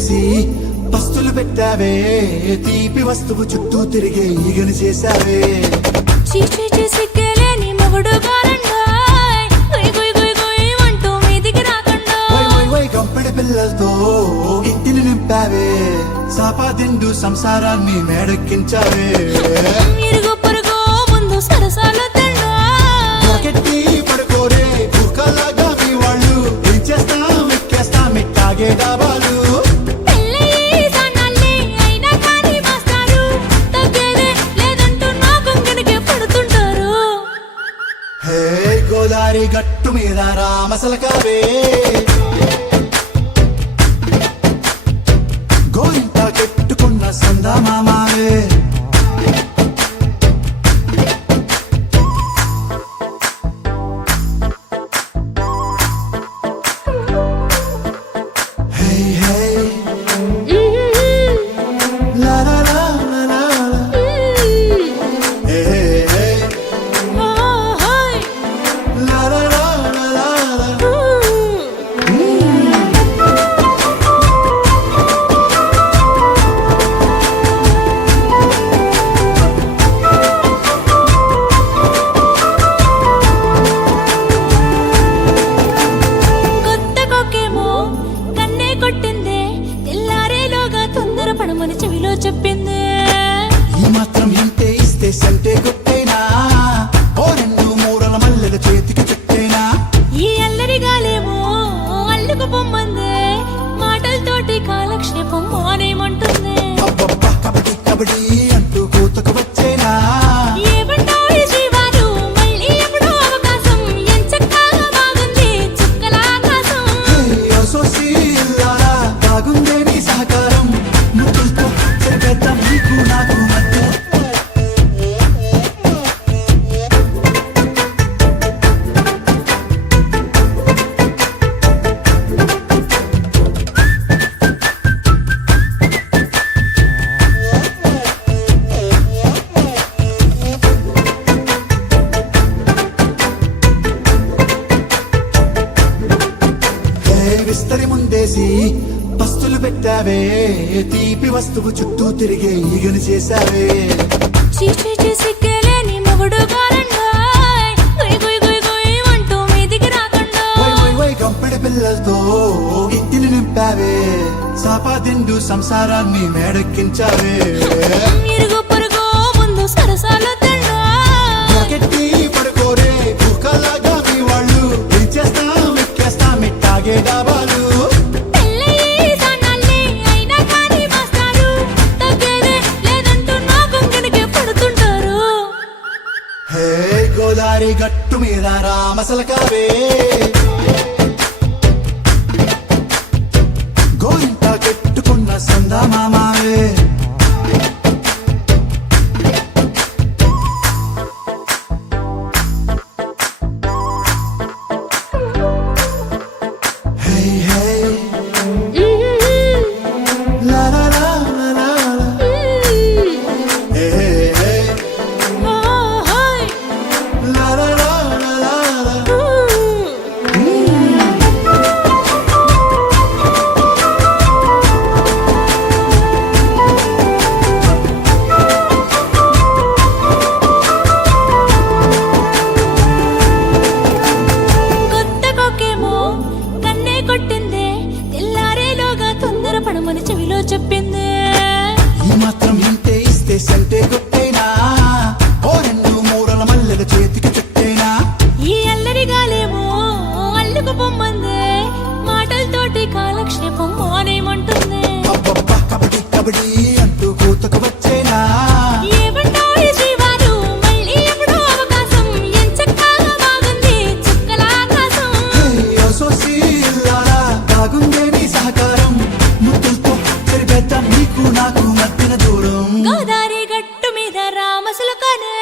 ముందేసి పస్తులు పెట్టావే, తీపి వస్తువు చుట్టూ తిరిగే ఈగని చేశావే. చీచీ చేసి కేలేని మొగుడు గారండాయ్, గుయ్ గుయ్ గుయ్ గుయ్ అంటూ మీదికి రాకుండా కంపెడి పిల్లలతో ఇంటిని నింపావే, సాపాదిండు సంసారాన్ని మేడెక్కించావే. ఇరుగు పొరుగు ముందు సరసాల తండా పొరకెట్టి పడుకోరే కుక్కలాగా మీ వాళ్ళు, ఏం చేస్తాం ఎక్కేస్తాం ఎట్టాగే డాబాలు. గోదారి గట్టు మీద రామసలకావే, గోరింట కెట్టుకున్న సందమామావే. పడమని చెవిలో చెప్పింది. ఈ మాత్రం ఇంటే ఇస్తే సంటే కొట్టేనా, ఓ రెండు మూరల మల్లెల చేతికి చుట్టేనా. ఈ అల్లరిగాలేమో అల్లుకు పొమ్మంది, మాటలతోటి కాలక్షేపం మానేమంటుంది. కబడ్డీ కబడ్డీ అంటూ కూతకు వచ్చేనా. ఏమంటాయి జీవాలు మళ్ళీ ఎప్పుడో అవకాశం, ఎంచక్కా బాగుంది చుక్కల ఆకాశం. బాగుందే నీ సహకారం, ముద్దులతో సరిపెద్దాం నీకు నాకు మధ్య. విస్తరి ముందేసి పస్తులు పెట్టావే, తీపి వస్తువు చుట్టూ తిరిగే ఈగని చేశావే. చీచీ చేసి కేలేని మొగుడు గారండాయ్, గుయ్ గుయ్ గుయ్ గుయ్ అంటూ మీదికి రాకుండా కంపెడి పిల్లలతో ఇంటిని నింపావే, సాపాదిండు సంసారాన్ని మేడెక్కించావే. ఇరుగు పొరుగు ముందు సరసాల తండా పొరకెట్టి పడుకోరే కుక్కలాగా మీ వాళ్ళు, ఏం చేస్తాం ఎక్కేస్తాం ఎట్టాగే డాబాలు. గోదారి గట్టు మీద రామసలకావే, గోరింట కెట్టుకున్న సందమామావే. పడమని చెవిలో చెప్పింది. ఈ మాత్రం ఇంటే ఇస్తే సంటే కొట్టేనా, ఓ రెండు మూరల మల్లెల చేతికి చుట్టేనా. ఈ అల్లరిగాలేమో అల్లుకు పొమ్మంది, మాటలతోటి కాలక్షేపం మానేమంటుంది. కబడ్డీ కబడ్డీ అంటూ కూతకు వచ్చేనా. ఏమంటాయి జీవాలు మళ్ళీ ఎప్పుడో అవకాశం, ఎంచక్కా బాగుంది చుక్కల ఆకాశం. బాగుందే నీ సహకారం, ముద్దులతో సరిపెద్దాం నీకు నాకు మధ్యన దూరం. గోదారి గట్టు మీద రామసులకనే